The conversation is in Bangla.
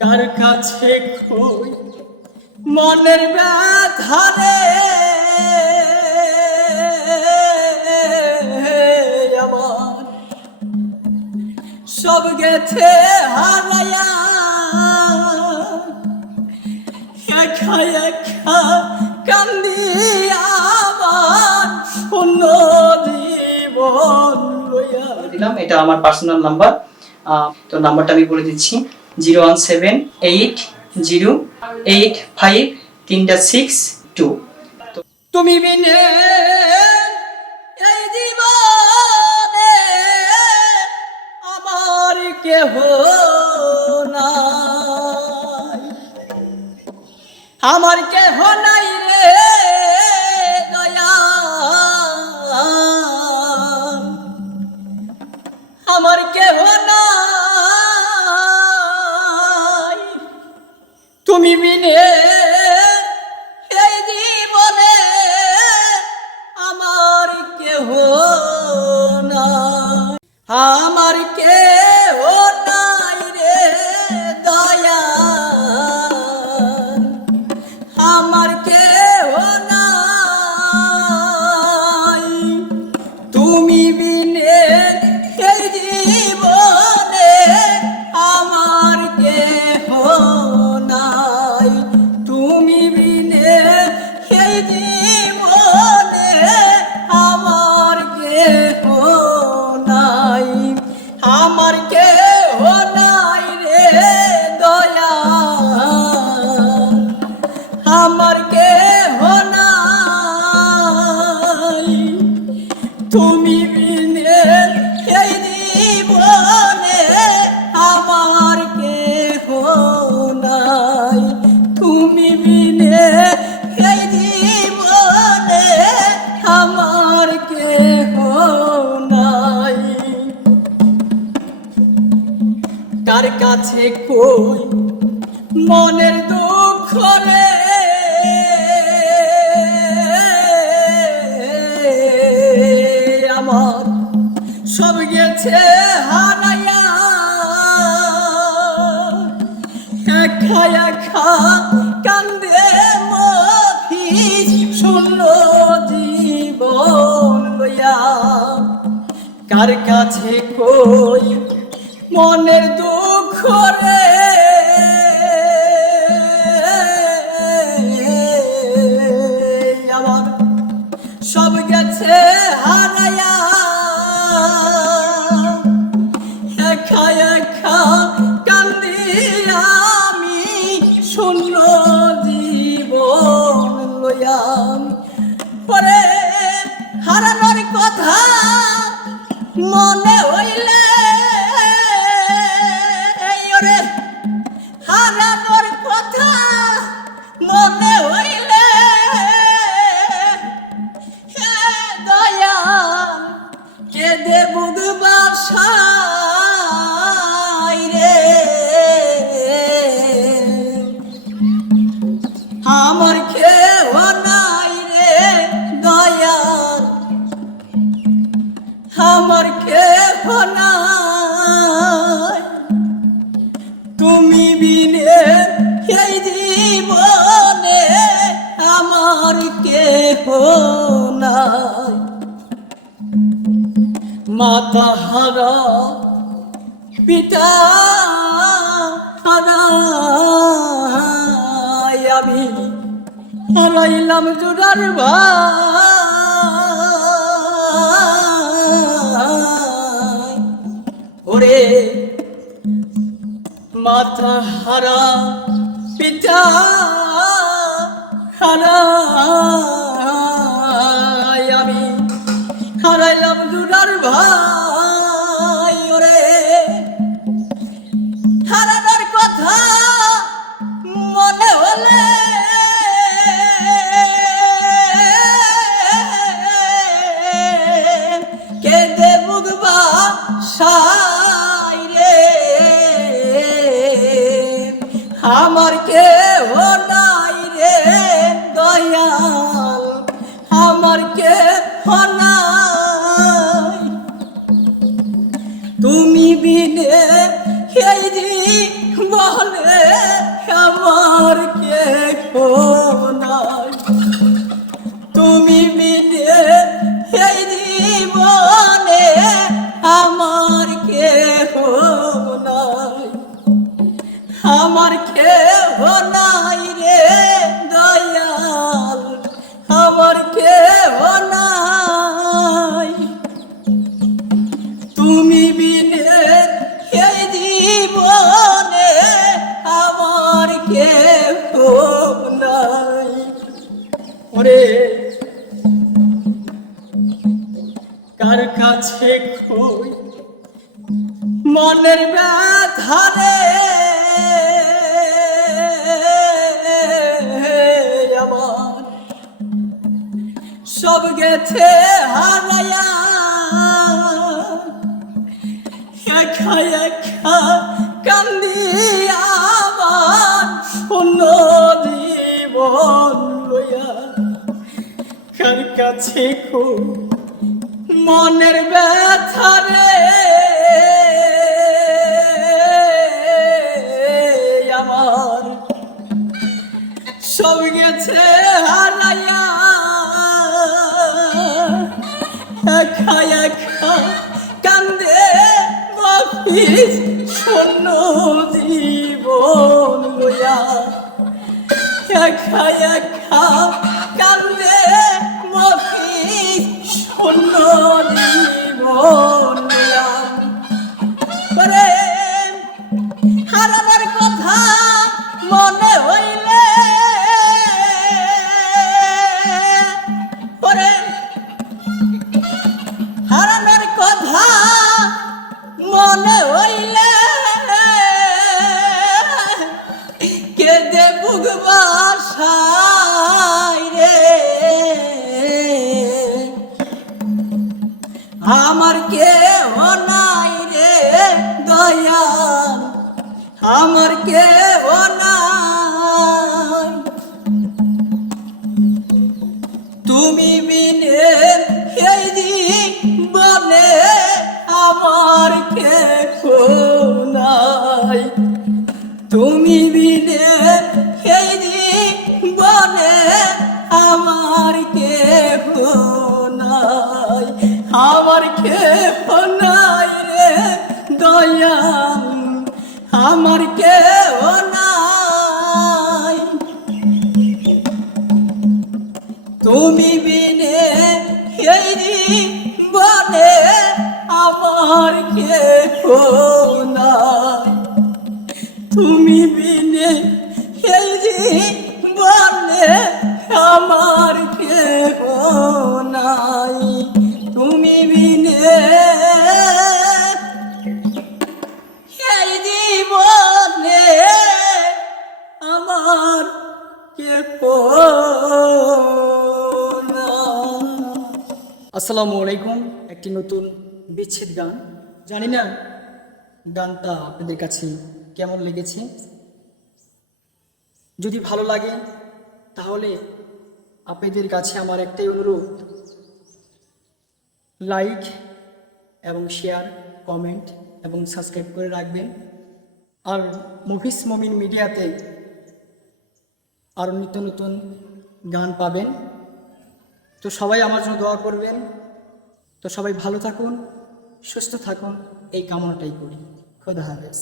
কার কাছে কই মনের ব্যথারে আমার সব গেছে হারায়া একা একা কান্দি আমার শূন্য জীবন লইয়া দিলাম। এটা আমার পার্সোনাল নাম্বার। তো নাম্বারটা আমি বলে দিচ্ছি 01780853662। তুমি বিনে এই জীবনে আমার কেহ নাই, আমার কেহ নাই রে দয়া, আমার কেহ নাই। তুমি বিনে এই জীবনে আমার কেহ নাই, আমার কেহ নাই রে দয়া, আমার কেহ নাই। তুমি বিনে এই জীবনে আমার কেহ নাই, তুমি বিনে এই জীবনে আমার কেহ নাই, আমার কেহ নাই রে দয়া, আমার কেহ নাই। তুমি বিনে এই জীবনে আমার কেহ নাই, তুমি বিনে এই জীবনে আমার কেহ নাই। কার কাছে কই মনের দুঃখ রে আমার সব গেছে হারায়া একা একা কান্দে মফিজ শূন্য জীবন লইয়া। কার কাছে কই মনের দুঃখ রে আমার সব গেছে হারায়া একা একা কান্দি আমি শূন্য জীবন লইয়া। পরে হারানোর কথা মনে হইলে ওরে হারানোর কথা মনে হইলে দয়া কেঁদে বুধবার সাই রে, আমার কেহ নাই রে দয়া, আমার কেহ নাই। তুমি বিনে এই জীবনে আমার কেহ নাই। মাতা হারা পিতা হারা আমি হারাইলাম জোড়ার ভাই ওরে। মাতা হারা পিতা হারা আমি হারাইলাম জোড়ার ভাই ওরে। হারানোর কথা মনে হলে কেঁদে বুকবা সাই রে, আমার কেহ নাই রে দয়াল, আমার কেহ নাই। তুমি বিনে এই জীবনে আমার কেহ নাই, তুমি বিনে এই জীবনে আমার কেহ নাই, আমার কেহ নাই রে দয়াল, আমার কেহ নাই, তুমি বিনে এই জীবনে আমার কেহ নাই। ওরে কার কাছে কই মনের ব্যথারে আমার সব গেছে হারায়া, একা একা কান্দি আমার শূন্য জীবন লইয়া। কার কাছে কই মনের ব্যথারে আমার সব গেছে হারাইয়া, একা একা কান্দে বাপিস শূন্য জীবন লইয়া। একা একা কান্দে বাপিস শূন্য জীবন লইয়া। করে হারানোর কথা মনে হইলে, করে হারানোর কথা মনে হইলে কেঁদে বুক বাসায় রে। আমার কেহ নাই রে দয়াল, আমার কেহ নাই, তুমি বিনে এই জীবনে আমার কেহ নাই, তুমি বিনে এই জীবনে আমার কেহ নাই, আমার কেহ নাই রে দয়াল, আমার কেহ নাই, তুমি বিনে এই জীবনে আমার কেহ নাই, তুমি বিনে এই জীবনে আমার কেহ নাই, তুমি বিনে এই জীবনে আমার কেহ নাই। আসসালামু আলাইকুম। একটি নতুন বিচ্ছেদ গান, জানি না গানটা আপনাদের কাছে কেমন লেগেছে। যদি ভালো লাগে তাহলে আপনাদের কাছে আমার একটাই অনুরোধ, লাইক এবং শেয়ার, কমেন্ট এবং সাবস্ক্রাইব করে রাখবেন। আর মুভিস মমিন মিডিয়াতে আরও নিত্য নতুন গান পাবেন। তো সবাই আমার জন্য দোয়া করবেন। তো সবাই ভালো থাকুন, সুস্থ থাকুন, এই কামনাটাই করি। খোদা হাফেজ।